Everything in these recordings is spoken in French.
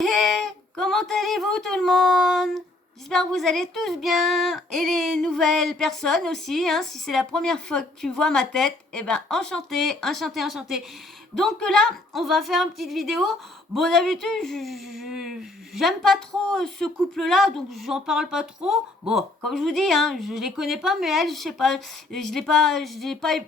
Hey, comment allez-vous tout le monde? J'espère que vous allez tous bien. Et les nouvelles personnes aussi, hein, si c'est la première fois que tu vois ma tête, eh ben enchanté, enchanté, enchanté. Donc là, on va faire une petite vidéo. Bon, d'habitude, j'aime pas trop ce couple-là, donc j'en parle pas trop. Bon, comme je vous dis, hein, je les connais pas, mais elle, je sais pas, je l'ai pas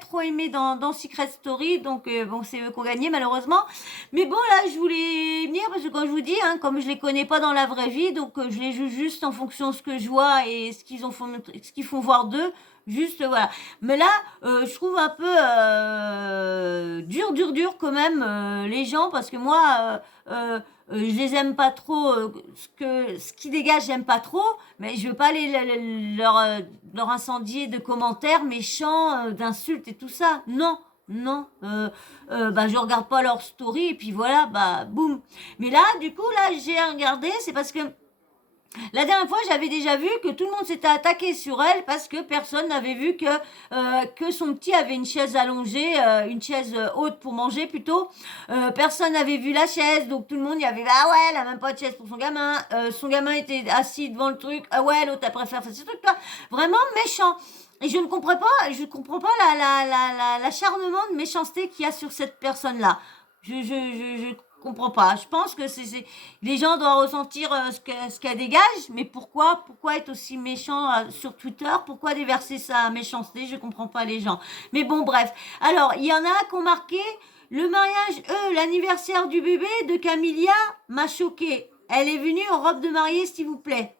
trop aimé dans Secret Story, donc bon, c'est eux qui ont gagné malheureusement. Mais bon, là, je voulais venir parce que, comme je vous dis, hein, comme je les connais pas dans la vraie vie, donc je les juge juste en fonction de ce que je vois et ce qu'ils font voir d'eux. Juste, voilà. Mais là, je trouve un peu dur quand même les gens parce que moi, je les aime pas trop. Ce qui dégage, j'aime pas trop. Mais je veux pas leur incendier de commentaires méchants, d'insultes et tout ça. Non. Non, bah je regarde pas leur story et puis voilà, bah boum. Mais là, du coup, là, j'ai regardé, c'est parce que la dernière fois, j'avais déjà vu que tout le monde s'était attaqué sur elle parce que personne n'avait vu que son petit avait une chaise allongée, une chaise haute pour manger plutôt. Personne n'avait vu la chaise, donc tout le monde y avait, ah ouais, elle a même pas de chaise pour son gamin. Son gamin était assis devant le truc, ah ouais, l'autre elle préfère faire ce truc-là. Vraiment méchant. Et je ne comprends pas l'acharnement de méchanceté qu'il y a sur cette personne-là. Je comprends pas. Je pense que les gens doivent ressentir ce qu'elle dégage, mais pourquoi être aussi méchant sur Twitter? Pourquoi déverser sa méchanceté? Je comprends pas les gens. Mais bon, bref. Alors, il y en a qui ont marqué le mariage, l'anniversaire du bébé de Camilla m'a choqué. Elle est venue en robe de mariée, s'il vous plaît.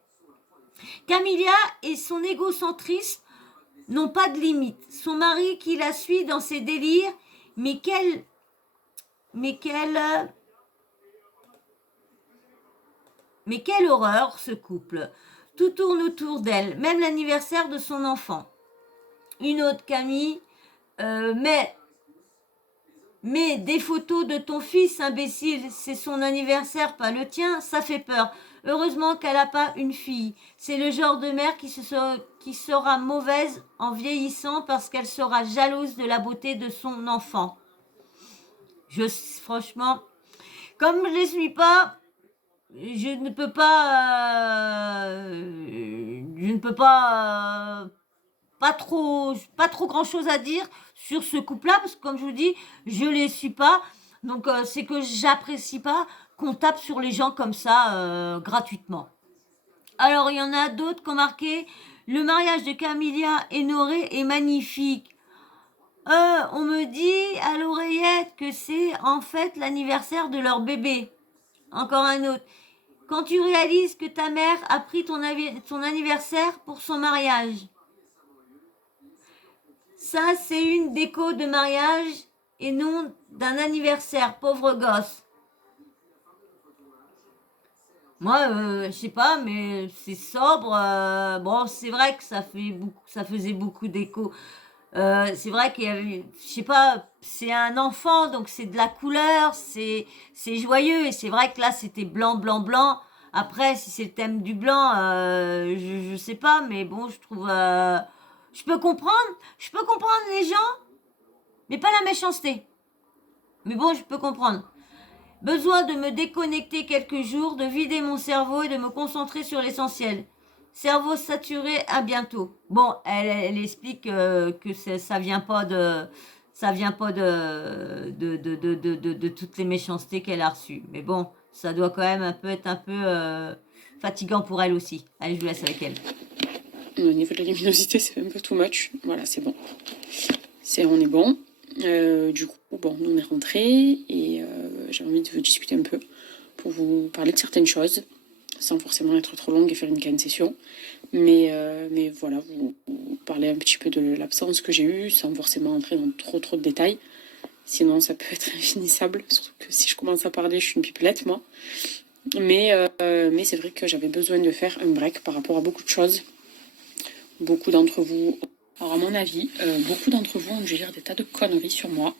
Camilla et son égocentrisme n'ont pas de limite. Son mari qui la suit dans ses délires, mais mais quelle horreur ce couple. Tout tourne autour d'elle, même l'anniversaire de son enfant. Une autre Camille, mais des photos de ton fils, imbécile, c'est son anniversaire, pas le tien, ça fait peur. Heureusement qu'elle n'a pas une fille. C'est le genre de mère qui sera mauvaise en vieillissant parce qu'elle sera jalouse de la beauté de son enfant. Franchement, comme je ne les suis pas, je ne peux pas, pas trop grand chose à dire sur ce couple-là parce que comme je vous dis, je les suis pas. Donc c'est que j'apprécie pas qu'on tape sur les gens comme ça gratuitement. Alors il y en a d'autres qui ont marqué le mariage de Camilla et Noré est magnifique. On me dit à l'oreillette que c'est en fait l'anniversaire de leur bébé. Encore un autre. Quand tu réalises que ta mère a pris ton anniversaire pour son mariage. Ça, c'est une déco de mariage et non d'un anniversaire, pauvre gosse. Moi, je sais pas, mais c'est sobre. Bon, c'est vrai que ça faisait beaucoup d'écho. C'est vrai qu'il y avait, je sais pas, c'est un enfant, donc c'est de la couleur, c'est joyeux. Et c'est vrai que là, c'était blanc, blanc, blanc. Après, si c'est le thème du blanc, je sais pas, mais bon, je trouve, je peux comprendre les gens, mais pas la méchanceté. Mais bon, je peux comprendre. Besoin de me déconnecter quelques jours, de vider mon cerveau et de me concentrer sur l'essentiel. Cerveau saturé, à bientôt. Bon, elle explique que ça vient pas de toutes les méchancetés qu'elle a reçues. Mais bon, ça doit quand même être un peu fatigant pour elle aussi. Allez, je vous laisse avec elle. Au niveau de la luminosité, c'est un peu too much. Voilà, c'est bon. On est bon. Du coup, bon, nous on est rentrés et j'ai envie de vous discuter un peu pour vous parler de certaines choses, sans forcément être trop longue et faire une canne session. Mais voilà, vous parler un petit peu de l'absence que j'ai eue, sans forcément entrer dans trop de détails. Sinon, ça peut être infinissable, surtout que si je commence à parler, je suis une pipelette, moi. Mais c'est vrai que j'avais besoin de faire un break par rapport à beaucoup de choses. Beaucoup d'entre vous, alors à mon avis, beaucoup d'entre vous ont dû lire des tas de conneries sur moi,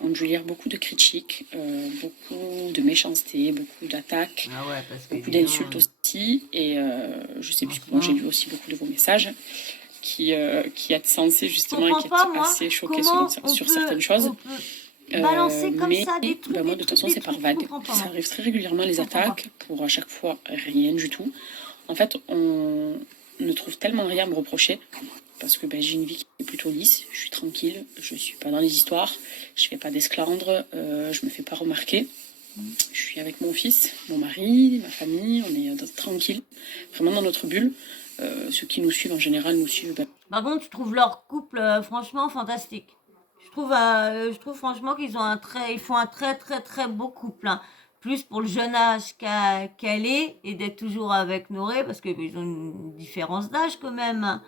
ont dû lire beaucoup de critiques, beaucoup de méchanceté, beaucoup d'attaques, beaucoup d'insultes aussi. Et je sais, puisque bon, j'ai lu aussi beaucoup de vos messages qui êtes censés justement et qui êtes assez choqués sur certaines choses. balancer comme Mais ça des trucs, moi, des de toute trucs, façon, des c'est par trucs, je vague. comprends pas, Ça moi. arrive très régulièrement, les Je comprends pas. attaques, pour à chaque fois rien du tout. En fait, on ne trouve tellement rien à me reprocher parce que j'ai une vie qui est plutôt lisse, je suis tranquille, je suis pas dans les histoires, je fais pas d'esclandre, je me fais pas remarquer. Je suis avec mon fils, mon mari, ma famille, on est tranquille, vraiment dans notre bulle. Ceux qui nous suivent en général nous suivent. Par contre, je trouve leur couple franchement fantastique. Je trouve franchement qu'ils ont ils font un très très très beau couple, hein. Plus pour le jeune âge qu'elle est et d'être toujours avec Noré parce qu'ils ont une différence d'âge quand même, hein.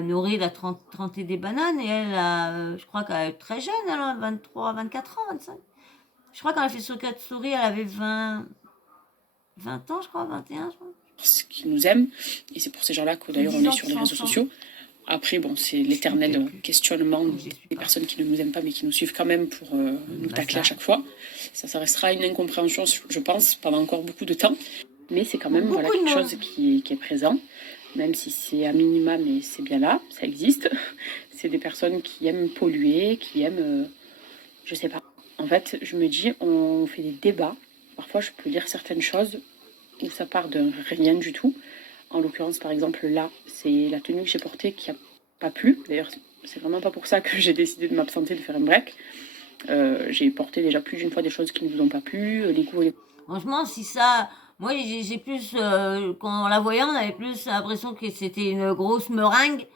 Noré, il a 30 et des bananes et elle, je crois qu'elle est très jeune, elle a 23, 24 ans, 25. Je crois qu'elle a fait Secret Story, elle avait 20 ans, je crois, 21, je crois. Ce qui nous aiment, et c'est pour ces gens-là que d'ailleurs on 10 est ans sur qu'ils les sont réseaux ensemble. sociaux. Après, c'est l'éternel questionnement Je suis des pas. personnes qui ne nous aiment pas mais qui nous suivent quand même pour nous tacler ça. à chaque fois. Ça restera une incompréhension, je pense, pendant encore beaucoup de temps. Mais c'est quand même Beaucoup de quelque monde. chose qui est présent, même si c'est à minima, mais c'est bien là, ça existe. C'est des personnes qui aiment polluer, qui aiment, je sais pas. En fait, je me dis, on fait des débats. Parfois, je peux lire certaines choses où ça part de rien du tout. En l'occurrence, par exemple, là, c'est la tenue que j'ai portée qui a pas plu. D'ailleurs, c'est vraiment pas pour ça que j'ai décidé de m'absenter, de faire un break. J'ai porté déjà plus d'une fois des choses qui ne vous ont pas plu, les goûts et Franchement, si ça. Moi, j'ai plus. Quand on la voyait, on avait plus l'impression que c'était une grosse meringue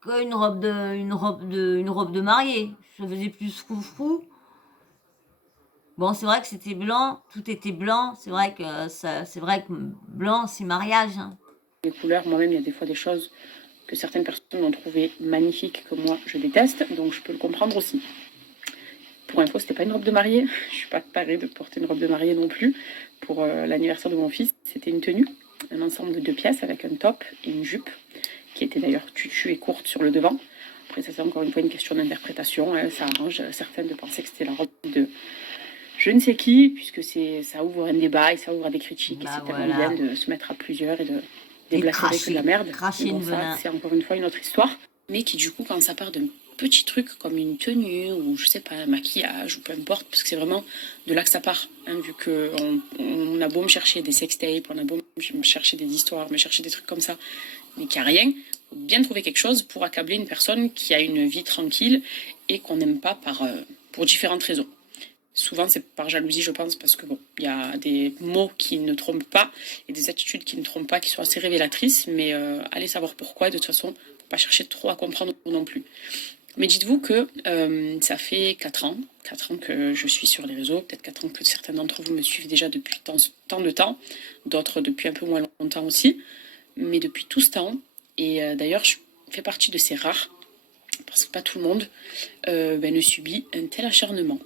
qu'une une robe de mariée. Ça faisait plus fou. Bon, c'est vrai que c'était blanc, tout était blanc. C'est vrai que blanc, c'est mariage, hein. les couleurs. Moi-même, il y a des fois des choses que certaines personnes ont trouvé magnifiques que moi je déteste, donc je peux le comprendre aussi. Pour info, c'était pas une robe de mariée. Je suis pas parée de porter une robe de mariée non plus. Pour l'anniversaire de mon fils, c'était une tenue, un ensemble de 2 pièces avec un top et une jupe, qui était d'ailleurs tutu et courte sur le devant. Après, ça c'est encore une fois une question d'interprétation, hein. Ça arrange certaines de penser que c'était la robe de je ne sais qui, puisque ça ouvre un débat et ça ouvre à des critiques. Et c'est tellement bien de se mettre à plusieurs et de déblatérer que de la merde. Cracher bon, une ça, venin. c'est encore une fois une autre histoire. Mais qui, du coup, quand ça part d'un petit truc comme une tenue ou je sais pas, un maquillage ou peu importe, parce que c'est vraiment de là que ça part. Hein, vu qu'on a beau me chercher des sextapes, on a beau me chercher des histoires, me chercher des trucs comme ça, mais qu'il n'y a rien, faut bien trouver quelque chose pour accabler une personne qui a une vie tranquille et qu'on n'aime pas pour différentes raisons. Souvent, c'est par jalousie, je pense, parce que il y a des mots qui ne trompent pas et des attitudes qui ne trompent pas, qui sont assez révélatrices, mais allez savoir pourquoi. Et de toute façon, faut pas chercher trop à comprendre non plus. Mais dites-vous que ça fait 4 ans que je suis sur les réseaux, peut-être 4 ans que certains d'entre vous me suivent déjà depuis tant de temps, d'autres depuis un peu moins longtemps aussi, mais depuis tout ce temps, et d'ailleurs, je fais partie de ces rares, parce que pas tout le monde ne subit un tel acharnement.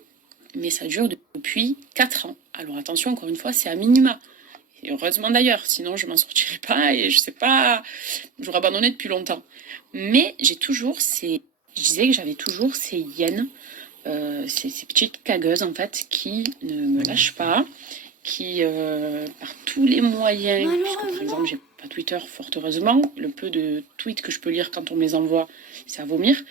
Mais ça dure depuis 4 ans. Alors attention, encore une fois, c'est à minima. Et heureusement d'ailleurs, sinon je m'en sortirais pas et je sais pas, j'aurais abandonné depuis longtemps. Mais je disais que j'avais toujours ces hyènes, ces petites cagueuses en fait, qui ne me lâchent pas, qui par tous les moyens, puisque par exemple j'ai pas Twitter fort heureusement, le peu de tweets que je peux lire quand on me les envoie, c'est à vomir.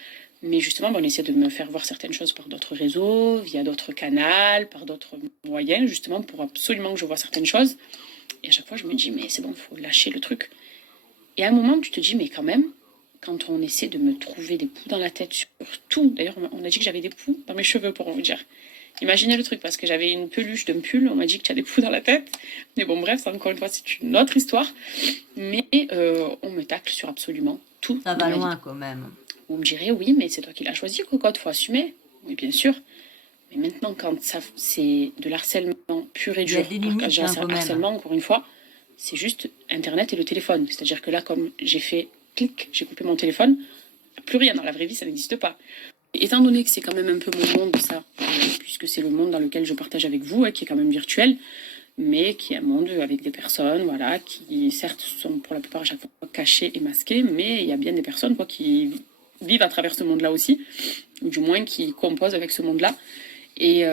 Mais justement, on essaie de me faire voir certaines choses par d'autres réseaux, via d'autres canaux, par d'autres moyens, justement, pour absolument que je vois certaines choses. Et à chaque fois, je me dis, mais c'est bon, il faut lâcher le truc. Et à un moment, tu te dis, mais quand même, quand on essaie de me trouver des poux dans la tête sur tout, d'ailleurs, on a dit que j'avais des poux dans mes cheveux, pour vous dire. Imaginez le truc, parce que j'avais une peluche d'un pull, on m'a dit que tu as des poux dans la tête. Mais bon, bref, ça, encore une fois, c'est une autre histoire. Mais on me tacle sur absolument tout. Ça va loin quand même. Vous me direz, oui, mais c'est toi qui l'as choisi, cocotte, faut assumer. Oui, bien sûr. Mais maintenant, quand c'est de l'harcèlement pur et dur, harcèlement, encore une fois, c'est juste Internet et le téléphone. C'est-à-dire que là, comme j'ai fait clic, j'ai coupé mon téléphone, plus rien dans la vraie vie, ça n'existe pas. Et étant donné que c'est quand même un peu mon monde, ça, puisque c'est le monde dans lequel je partage avec vous, qui est quand même virtuel, mais qui est un monde avec des personnes, voilà, qui certes sont pour la plupart à chaque fois cachées et masquées, mais il y a bien des personnes qui vivent à travers ce monde-là aussi, ou du moins qui composent avec ce monde-là. Et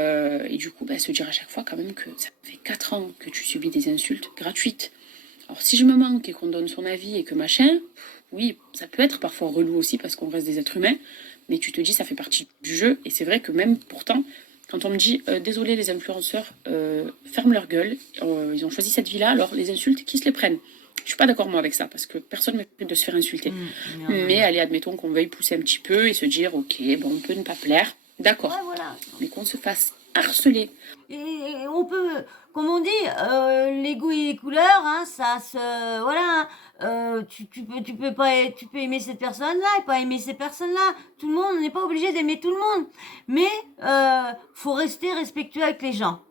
du coup, se dire à chaque fois quand même que ça fait 4 ans que tu subis des insultes gratuites. Alors si je me manque et qu'on donne son avis et que machin, oui, ça peut être parfois relou aussi parce qu'on reste des êtres humains, mais tu te dis ça fait partie du jeu. Et c'est vrai que même pourtant, quand on me dit désolé les influenceurs ferment leur gueule, ils ont choisi cette vie-là, alors les insultes, qui se les prennent? Je suis pas d'accord moi avec ça, parce que personne ne mérite de se faire insulter. Mais allez, admettons qu'on veuille pousser un petit peu et se dire ok, bon, on peut ne pas plaire, d'accord, Ouais, voilà. mais qu'on se fasse harceler. Et on peut, comme on dit, les goûts et les couleurs, hein, ça se, voilà, tu peux aimer cette personne-là et pas aimer ces personnes-là. Tout le monde, on n'est pas obligé d'aimer tout le monde, mais faut rester respectueux avec les gens.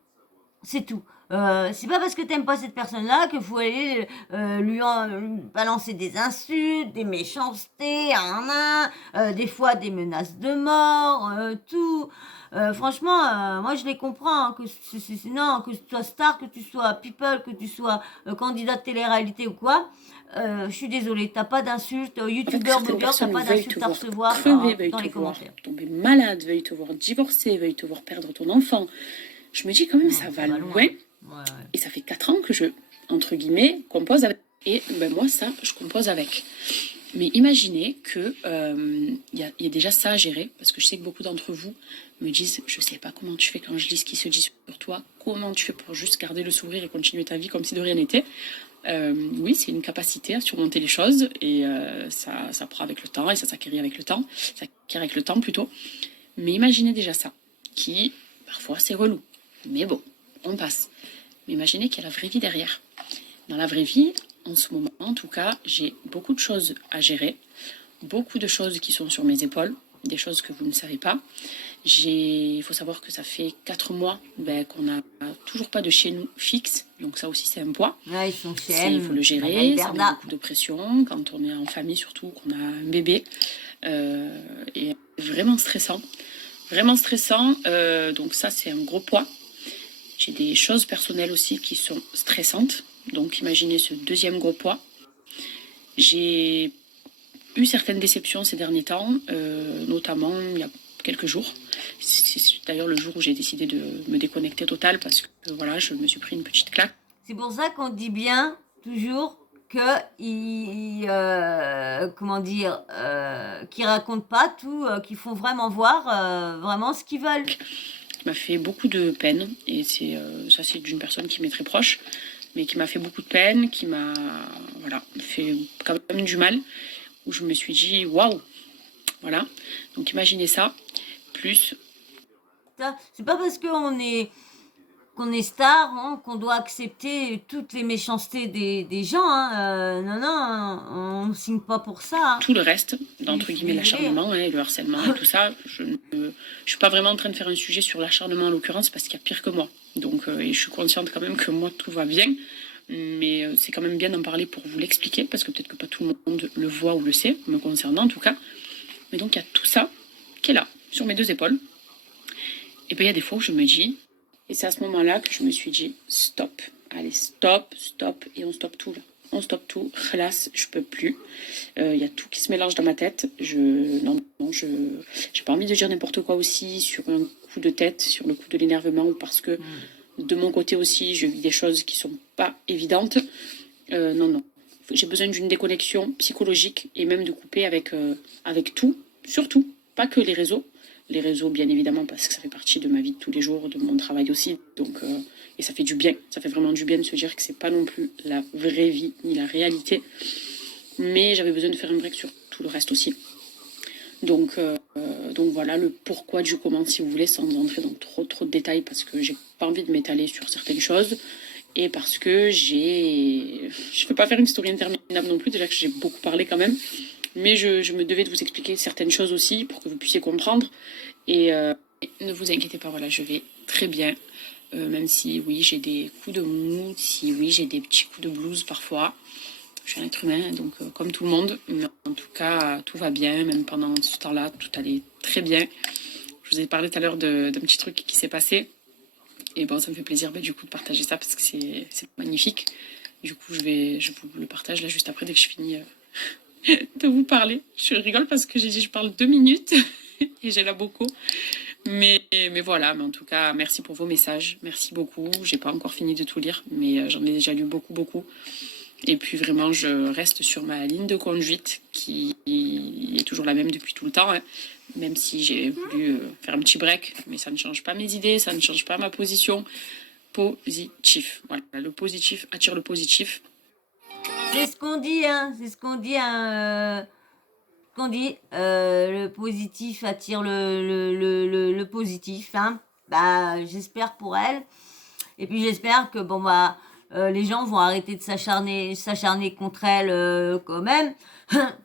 C'est tout. C'est pas parce que t'aimes pas cette personne-là qu'il faut aller lui balancer des insultes, des méchancetés, des fois des menaces de mort, tout. Franchement, moi je les comprends, hein, non, que tu sois star, que tu sois people, que tu sois candidat de télé-réalité ou quoi. Je suis désolée, t'as pas d'insultes, En fait, que youtubeur, certaines blogueur, t'as personnes pas veuillent te d'insultes à voir recevoir crever, veuillent dans te les voir commentaires. tomber malade, veuillent te voir divorcer, veuillent te voir perdre ton enfant. Je me dis quand même, Non, ça ça va va loin. loin. Ouais. Et ça fait 4 ans que je, entre guillemets, compose avec. Et ben moi, ça, je compose avec. Mais imaginez que y a déjà ça à gérer, parce que je sais que beaucoup d'entre vous me disent, je sais pas comment tu fais quand je lis ce qui se dit sur toi, comment tu fais pour juste garder le sourire et continuer ta vie comme si de rien n'était. Oui, c'est une capacité à surmonter les choses, et ça prend avec le temps, et ça s'acquiert avec le temps, ça acquiert avec le temps plutôt. Mais imaginez déjà ça, qui parfois c'est relou, mais bon, on passe. Mais imaginez qu'il y a la vraie vie derrière. Dans la vraie vie, en ce moment, en tout cas, j'ai beaucoup de choses à gérer, beaucoup de choses qui sont sur mes épaules, des choses que vous ne savez pas. Il faut savoir que ça fait 4 mois qu'on n'a toujours pas de chez nous fixe, donc ça aussi c'est un poids. Ouais, ils sont chez Il faut le gérer, Madame ça met Berda. beaucoup de pression quand on est en famille, surtout qu'on a un bébé. Et vraiment stressant. Vraiment stressant, donc ça c'est un gros poids. J'ai des choses personnelles aussi qui sont stressantes, donc imaginez ce deuxième gros poids. J'ai eu certaines déceptions ces derniers temps, notamment il y a quelques jours. C'est d'ailleurs le jour où j'ai décidé de me déconnecter total parce que voilà, je me suis pris une petite claque. C'est pour ça qu'on dit bien toujours que comment dire, qu'ils racontent pas tout, qu'ils font vraiment voir vraiment ce qu'ils veulent. Qui m'a fait beaucoup de peine, et ça c'est d'une personne qui m'est très proche, mais qui m'a fait beaucoup de peine, qui m'a fait quand même du mal, où je me suis dit waouh, voilà. Donc imaginez ça, plus. C'est pas parce qu'on est star, hein, qu'on doit accepter toutes les méchancetés des gens. Hein. Non, non, on signe pas pour ça. Hein. Tout le reste, d'entre guillemets l'acharnement et le harcèlement et tout ça, je suis pas vraiment en train de faire un sujet sur l'acharnement en l'occurrence, parce qu'il y a pire que moi. Donc, et je suis consciente quand même que moi tout va bien, mais c'est quand même bien d'en parler pour vous l'expliquer, parce que peut-être que pas tout le monde le voit ou le sait, me concernant en tout cas. Mais donc il y a tout ça qui est là, sur mes deux épaules. Et bien il y a des fois où je me dis, et c'est à ce moment-là que je me suis dit stop, allez stop, et on stoppe tout là. On stoppe tout, relax, je peux plus. Y a tout qui se mélange dans ma tête. J'ai pas envie de dire n'importe quoi aussi sur un coup de tête, sur le coup de l'énervement, ou parce que de mon côté aussi, je vis des choses qui sont pas évidentes. Non. J'ai besoin d'une déconnexion psychologique, et même de couper avec tout, surtout, pas que les réseaux. Les réseaux, bien évidemment, parce que ça fait partie de ma vie de tous les jours, de mon travail aussi. Donc, et ça fait du bien, ça fait vraiment du bien de se dire que c'est pas non plus la vraie vie ni la réalité. Mais j'avais besoin de faire un break sur tout le reste aussi. Donc voilà le pourquoi du comment, si vous voulez, sans entrer dans trop de détails, parce que j'ai pas envie de m'étaler sur certaines choses, et parce que je peux pas faire une story interminable non plus, déjà que j'ai beaucoup parlé quand même, mais je me devais de vous expliquer certaines choses aussi pour que vous puissiez comprendre. Et ne vous inquiétez pas, voilà, je vais très bien, même si oui j'ai des coups de mou, si oui j'ai des petits coups de blues parfois. Je suis un être humain, donc comme tout le monde, mais en tout cas tout va bien. Même pendant ce temps-là, tout allait très bien. Je vous ai parlé tout à l'heure d'un petit truc qui s'est passé, et bon, ça me fait plaisir du coup de partager ça, parce que c'est magnifique. Du coup je vous le partage là juste après, dès que je finis de vous parler. Je rigole parce que j'ai dit je parle 2 minutes et j'ai la beaucoup. Mais voilà, mais en tout cas, merci pour vos messages. Merci beaucoup. J'ai pas encore fini de tout lire, mais j'en ai déjà lu beaucoup. Et puis vraiment, je reste sur ma ligne de conduite qui est toujours la même depuis tout le temps, hein. Même si j'ai voulu faire un petit break, mais ça ne change pas mes idées, ça ne change pas ma position. Positif. Voilà, le positif attire le positif. C'est ce qu'on dit, hein. C'est ce qu'on dit, hein. Qu'on dit, le positif attire le positif, hein. Bah, j'espère pour elle. Et puis j'espère que bon bah les gens vont arrêter de s'acharner contre elle quand même.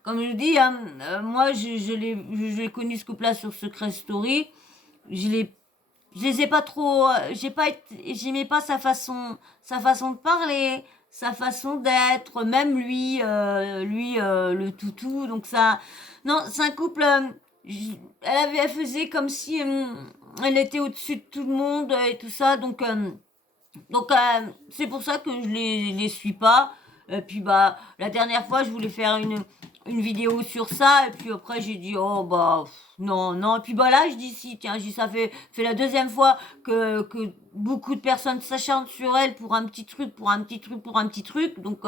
Comme je dis, hein, moi je l'ai connu ce couple-là sur Secret Story. Je les ai pas trop, j'aimais pas sa façon de parler, sa façon d'être, même le toutou. Donc ça, non, c'est un couple. Elle faisait comme si elle était au-dessus de tout le monde et tout ça. Donc c'est pour ça que je les suis pas. Et puis bah la dernière fois je voulais faire une vidéo sur ça et puis après j'ai dit oh bah non non et puis bah là je dis si tiens ça fait la deuxième fois que beaucoup de personnes s'acharnent sur elle pour un petit truc donc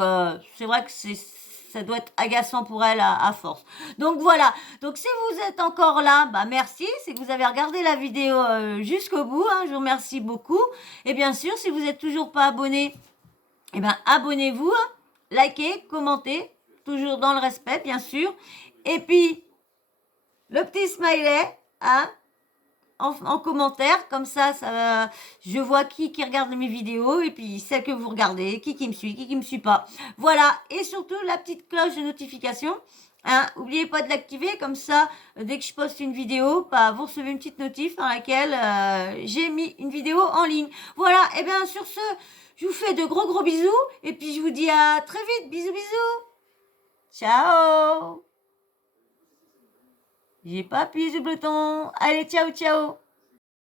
c'est vrai que ça doit être agaçant pour elle à force. Donc voilà. Donc si vous êtes encore là, bah merci, c'est que vous avez regardé la vidéo jusqu'au bout, hein, je vous remercie beaucoup. Et bien sûr, si vous n'êtes toujours pas abonné, eh ben abonnez-vous, hein, likez, commentez, toujours dans le respect, bien sûr. Et puis, le petit smiley, hein, en commentaire, comme ça je vois qui regarde mes vidéos, et puis celle que vous regardez, qui me suit, qui me suit pas. Voilà, et surtout la petite cloche de notification. Hein, n'oubliez pas de l'activer, comme ça, dès que je poste une vidéo, bah, vous recevez une petite notif dans laquelle j'ai mis une vidéo en ligne. Voilà, et bien sur ce, je vous fais de gros bisous, et puis je vous dis à très vite, bisous. Ciao. J'ai pas appuyé sur le bouton. Allez, ciao.